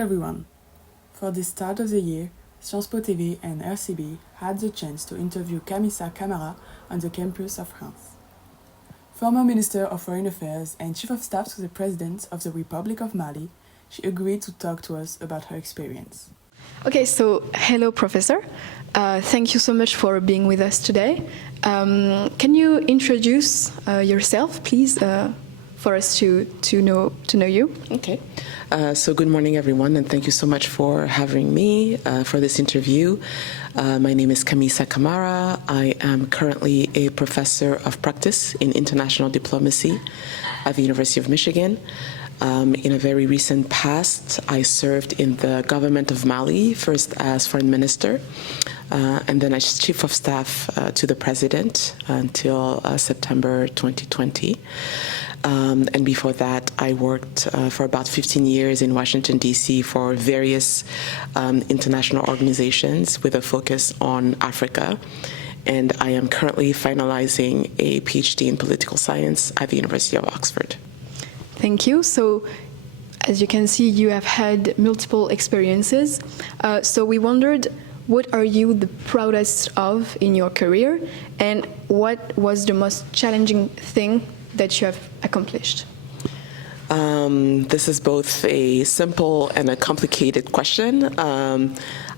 everyone. For the start of the year, Sciences Po TV and RCB had the chance to interview Kamissa Camara on the campus of Reims. Former Minister of Foreign Affairs and Chief of Staff to the President of the Republic of Mali, she agreed to talk to us about her experience. Okay, so hello, Professor. Thank you so much for being with us today. Can you introduce yourself, please, for us to know you? Okay. So good morning, everyone, and thank you so much for having me for this interview. My name is Kamissa Camara. I am currently a professor of practice in international diplomacy at the University of Michigan. In a very recent past, I served in the government of Mali, first as foreign minister, and then as chief of staff to the president until September 2020. And before that, I worked for about 15 years in Washington, D.C. for various international organizations with a focus on Africa. And I am currently finalizing a PhD in political science at the University of Oxford. Thank you. So, as you can see, you have had multiple experiences. So we wondered, what are you the proudest of in your career, and what was the most challenging thing that you have accomplished? This is both a simple and a complicated question.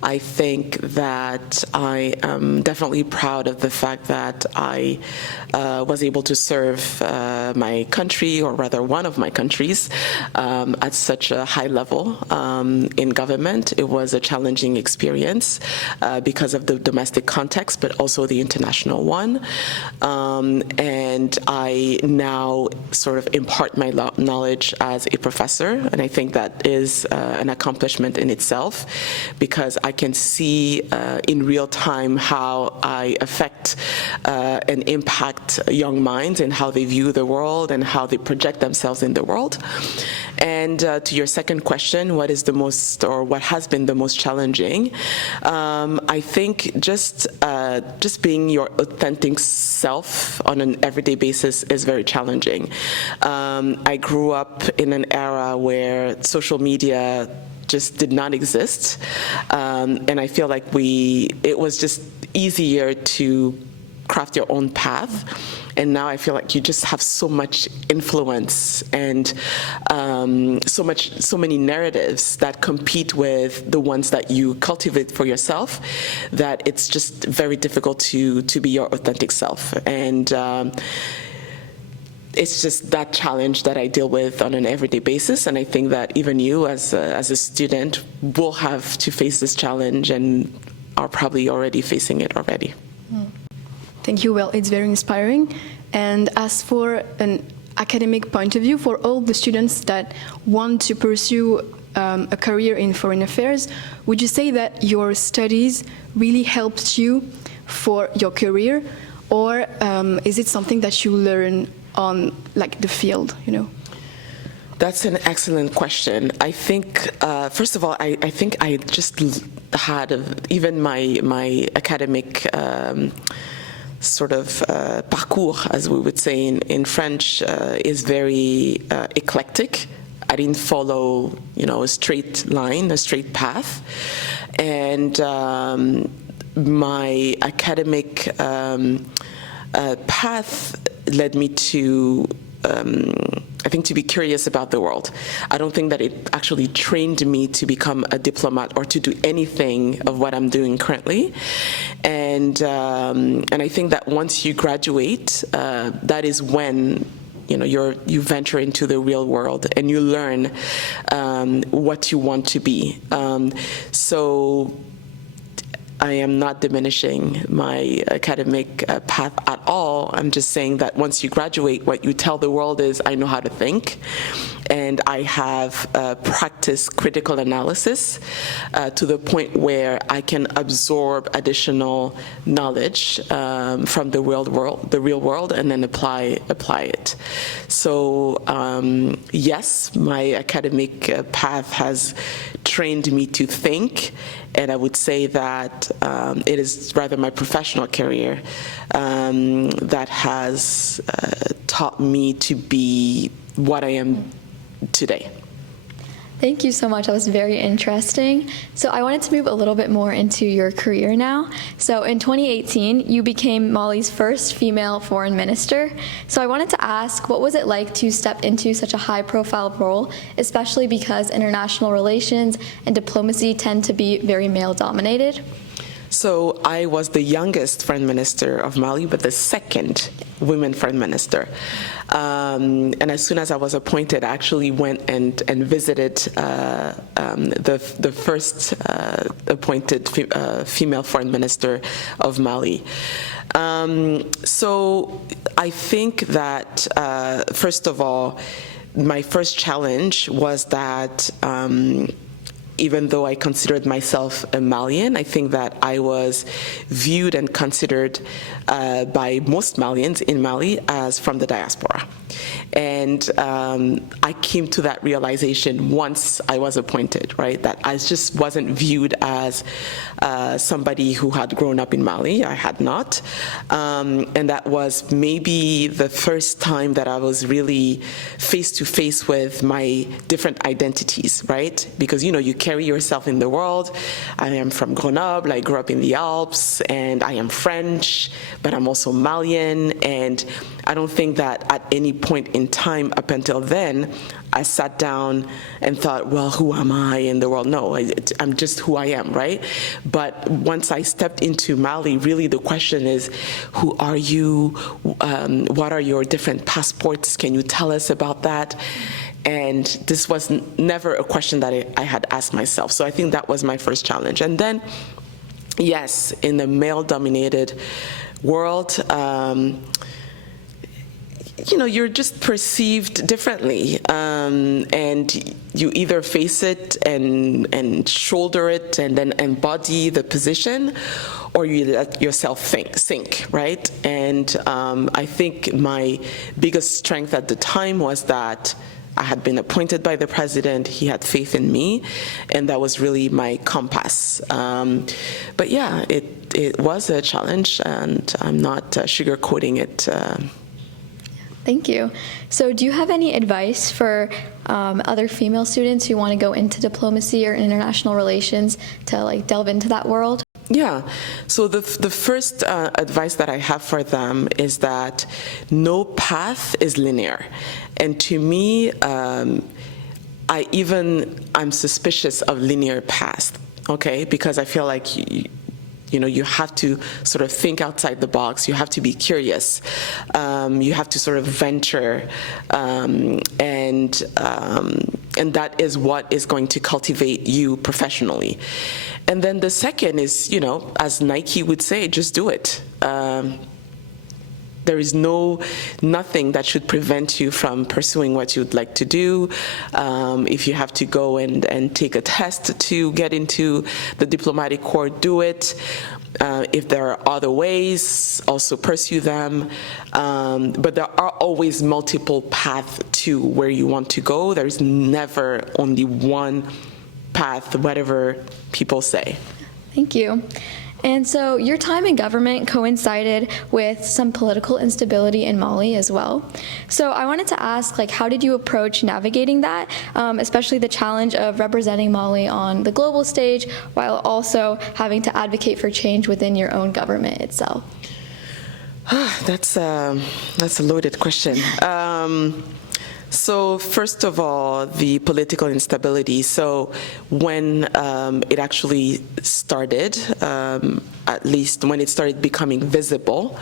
I think that I am definitely proud of the fact that I was able to serve my country, or rather one of my countries, at such a high level in government. It was a challenging experience because of the domestic context, but also the international one. And I now sort of impart my knowledge as a professor, and I think that is an accomplishment in itself, because I can see in real time how I affect and impact young minds and how they view the world and how they project themselves in the world. And to your second question, what is the most, or what has been the most challenging? I think just being your authentic self on an everyday basis is very challenging. I grew up in an era where social media just did not exist, and I feel like it was just easier to craft your own path. And now I feel like you just have so much influence and so many narratives that compete with the ones that you cultivate for yourself, that it's just very difficult to be your authentic self. And it's just that challenge that I deal with on an everyday basis, and I think that even you as a student will have to face this challenge and are probably already facing it already. Thank you. Well, it's very inspiring. And as for an academic point of view, for all the students that want to pursue a career in foreign affairs, would you say that your studies really helped you for your career, or is it something that you learn on like the field, you know? That's an excellent question. I think, first of all, I think I just had even my academic sort of parcours, as we would say in French, is very eclectic. I didn't follow, a straight line, a straight path, and my academic path led me to, I think, to be curious about the world. I don't think that it actually trained me to become a diplomat or to do anything of what I'm doing currently. And I think that once you graduate, that is when you venture into the real world and you learn what you want to be. So I am not diminishing my academic path at all. I'm just saying that once you graduate, what you tell the world is, I know how to think, and I have practiced critical analysis to the point where I can absorb additional knowledge from the real world, and then apply it. So yes, my academic path has trained me to think, and I would say that it is rather my professional career that has taught me to be what I am today. Thank you so much. That was very interesting. So I wanted to move a little bit more into your career now. So in 2018, you became Mali's first female foreign minister. So I wanted to ask, what was it like to step into such a high-profile role, especially because international relations and diplomacy tend to be very male-dominated? So I was the youngest foreign minister of Mali, but the second women foreign minister. And as soon as I was appointed, I actually went and visited the first appointed female foreign minister of Mali. So I think that, first of all, my first challenge was that even though I considered myself a Malian, I think that I was viewed and considered by most Malians in Mali as from the diaspora. And I came to that realization once I was appointed, right? That I just wasn't viewed as somebody who had grown up in Mali. I had not. And that was maybe the first time that I was really face to face with my different identities, right? Because, you know, you carry yourself in the world. I am from Grenoble, I grew up in the Alps, and I am French, but I'm also Malian. And I don't think that at any point in time up until then, I sat down and thought, well, who am I in the world? No, I'm just who I am, right? But once I stepped into Mali, really the question is, who are you? What are your different passports? Can you tell us about that? And this was never a question that I had asked myself. So I think that was my first challenge. And then, yes, in the male-dominated world, you know, you're just perceived differently, and you either face it and shoulder it and then embody the position, or you let yourself sink, right? And I think my biggest strength at the time was that I had been appointed by the president, he had faith in me, and that was really my compass. But yeah, it was a challenge, and I'm not sugarcoating it. Thank you. So do you have any advice for other female students who want to go into diplomacy or international relations to like delve into that world? Yeah, so the first advice that I have for them is that no path is linear. And to me, I'm suspicious of linear paths, okay? Because I feel like you know, you have to sort of think outside the box. You have to be curious. You have to sort of venture, and that is what is going to cultivate you professionally. And then the second is, you know, as Nike would say, just do it. There is nothing that should prevent you from pursuing what you'd like to do. If you have to go and take a test to get into the diplomatic corps, do it. If there are other ways, also pursue them. But there are always multiple paths to where you want to go. There's never only one path, whatever people say. Thank you. And so your time in government coincided with some political instability in Mali as well. So I wanted to ask, like, how did you approach navigating that, especially the challenge of representing Mali on the global stage while also having to advocate for change within your own government itself? That's a loaded question. So first of all, the political instability. So when it actually started, at least when it started becoming visible,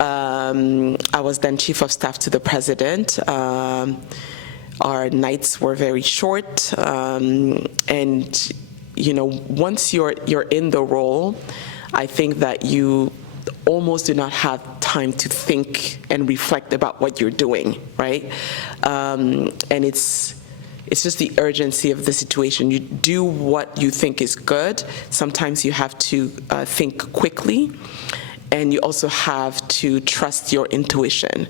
I was then chief of staff to the president. Our nights were very short, and you know, once you're in the role, I think that you almost do not have time to think and reflect about what you're doing, right? And it's just the urgency of the situation. You do what you think is good. Sometimes you have to think quickly, and you also have to trust your intuition.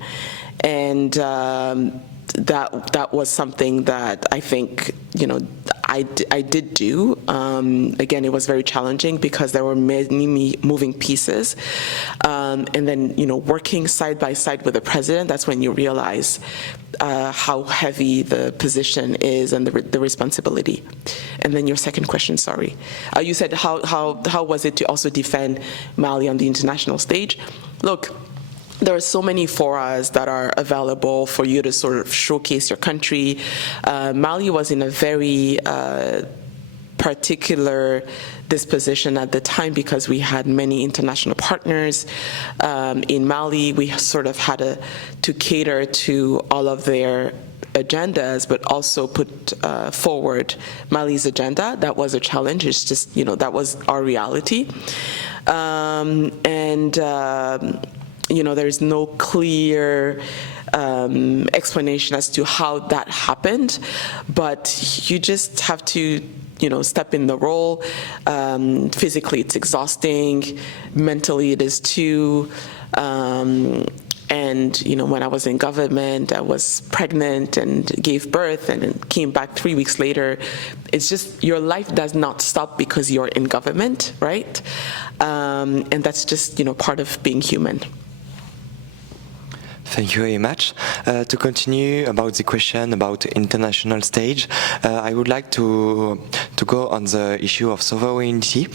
And that was something that I think, you know, I did do. Again, it was very challenging because there were many moving pieces. And then, you know, working side by side with the president, that's when you realize how heavy the position is and the responsibility. And then your second question, sorry. You said how was it to also defend Mali on the international stage? Look, there are so many forums that are available for you to sort of showcase your country. Mali was in a very particular disposition at the time because we had many international partners. In Mali, we sort of had to cater to all of their agendas, but also put forward Mali's agenda. That was a challenge. It's just, that was our reality. There's no clear explanation as to how that happened, but you just have to step in the role. Physically, it's exhausting. Mentally, it is too. When I was in government, I was pregnant and gave birth and came back 3 weeks later. It's just your life does not stop because you're in government, right? And that's just, part of being human. Thank you very much. To continue about the question about international stage, I would like to go on the issue of sovereignty.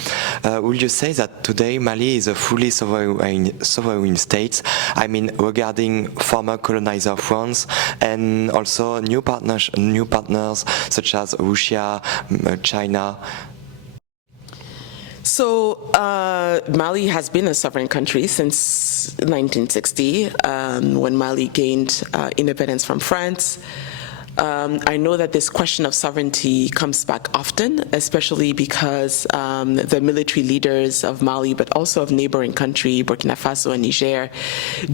Would you say that today Mali is a fully sovereign state? I mean, regarding former colonizer France and also new partners such as Russia, China. So Mali has been a sovereign country since 1960, when Mali gained independence from France. I know that this question of sovereignty comes back often, especially because the military leaders of Mali, but also of neighboring country, Burkina Faso and Niger,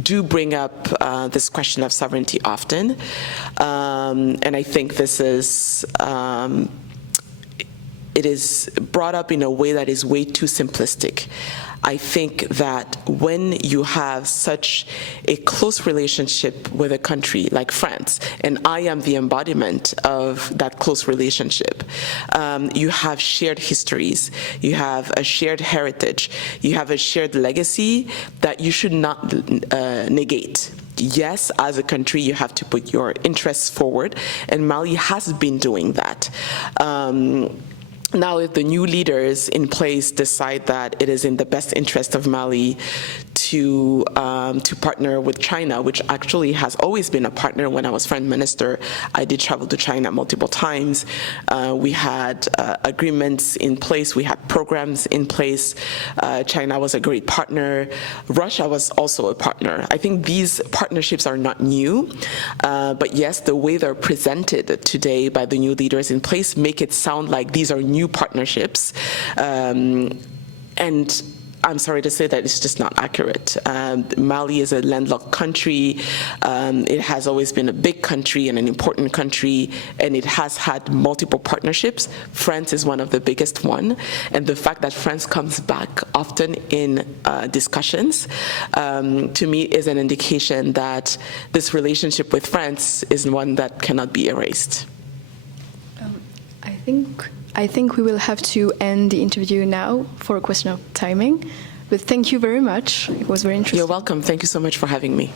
do bring up this question of sovereignty often. And I think this is it is brought up in a way that is way too simplistic. I think that when you have such a close relationship with a country like France, and I am the embodiment of that close relationship, you have shared histories, you have a shared heritage, you have a shared legacy that you should not negate. Yes, as a country, you have to put your interests forward, and Mali has been doing that. Now, if the new leaders in place decide that it is in the best interest of Mali to partner with China, which actually has always been a partner. When I was Foreign Minister, I did travel to China multiple times. We had agreements in place. We had programs in place. China was a great partner. Russia was also a partner. I think these partnerships are not new, but yes, the way they're presented today by the new leaders in place make it sound like these are new partnerships. And I'm sorry to say that it's just not accurate. Mali is a landlocked country. It has always been a big country and an important country, and it has had multiple partnerships. France is one of the biggest one, and the fact that France comes back often in discussions, to me, is an indication that this relationship with France is one that cannot be erased. I think we will have to end the interview now for a question of timing. But thank you very much. It was very interesting. You're welcome. Thank you so much for having me.